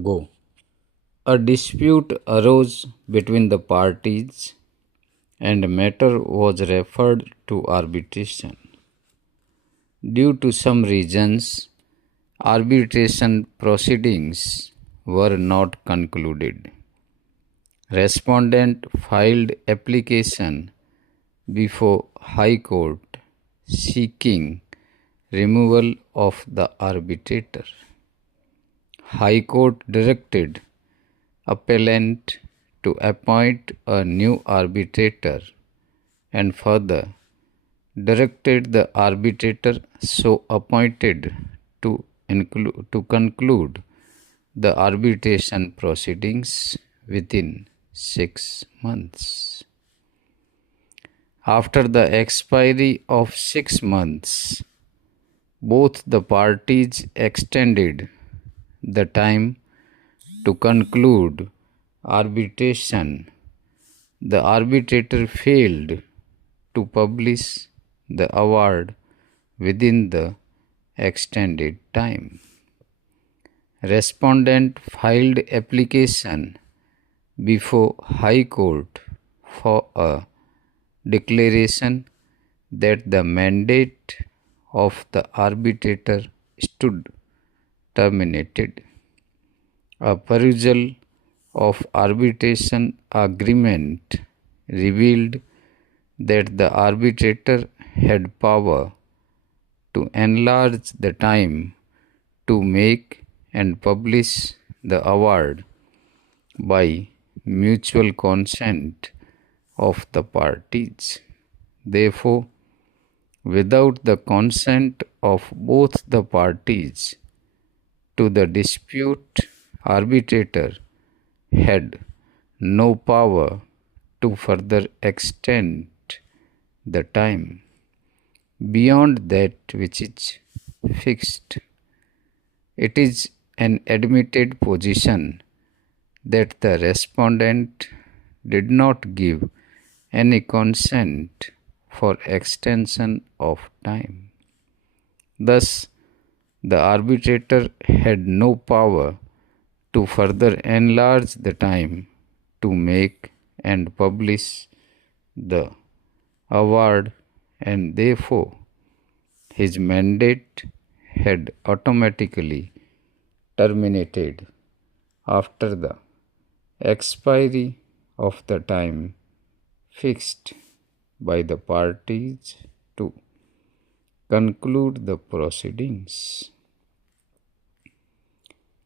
Go. A dispute arose between the parties and matter was referred to arbitration. Due to some reasons, arbitration proceedings were not concluded. Respondent filed application before High Court seeking removal of the arbitrator. High Court directed appellant to appoint a new arbitrator and further directed the arbitrator so appointed to conclude the arbitration proceedings within 6 months. After the expiry of 6 months, both the parties extended the time to conclude arbitration. The arbitrator failed to publish the award within the extended time. Respondent filed application before High Court for a declaration that the mandate of the arbitrator stood terminated. A perusal of arbitration agreement revealed that the arbitrator had power to enlarge the time to make and publish the award by mutual consent of the parties. Therefore, without the consent of both the parties to the dispute, arbitrator had no power to further extend the time beyond that which is fixed. It is an admitted position that the respondent did not give any consent for extension of time. Thus, the arbitrator had no power to further enlarge the time to make and publish the award, and therefore his mandate had automatically terminated after the expiry of the time fixed by the parties to conclude the proceedings.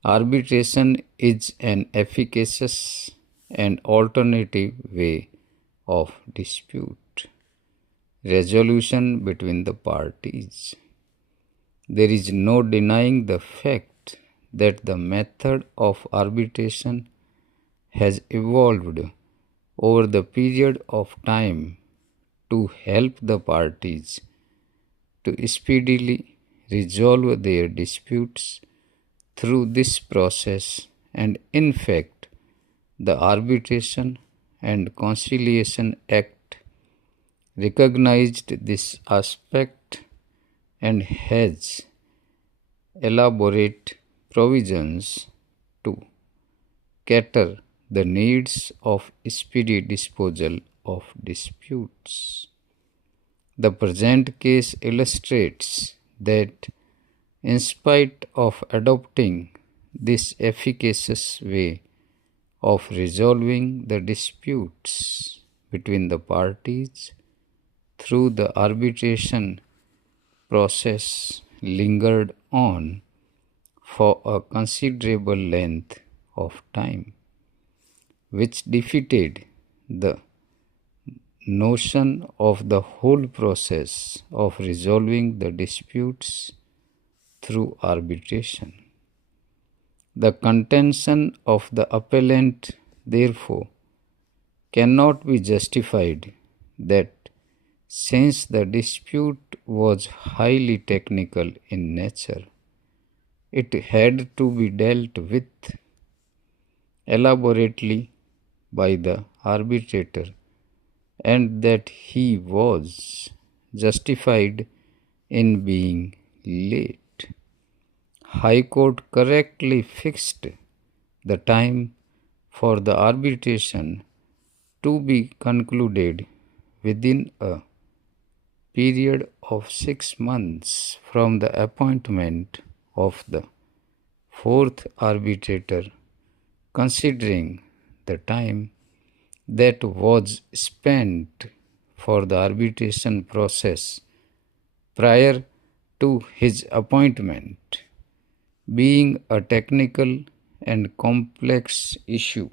Arbitration is an efficacious and alternative way of dispute resolution between the parties. There is no denying the fact that the method of arbitration has evolved over the period of time to help the parties to speedily resolve their disputes through this process, and in fact, the Arbitration and Conciliation Act recognized this aspect and has elaborate provisions to cater the needs of speedy disposal of disputes. The present case illustrates that in spite of adopting this efficacious way of resolving the disputes between the parties through the arbitration process lingered on for a considerable length of time, which defeated the notion of the whole process of resolving the disputes through arbitration. The contention of the appellant, therefore, cannot be justified that since the dispute was highly technical in nature, it had to be dealt with elaborately by the arbitrator, and that he was justified in being late. High Court correctly fixed the time for the arbitration to be concluded within a period of 6 months from the appointment of the fourth arbitrator, considering the time that was spent for the arbitration process prior to his appointment, being a technical and complex issue.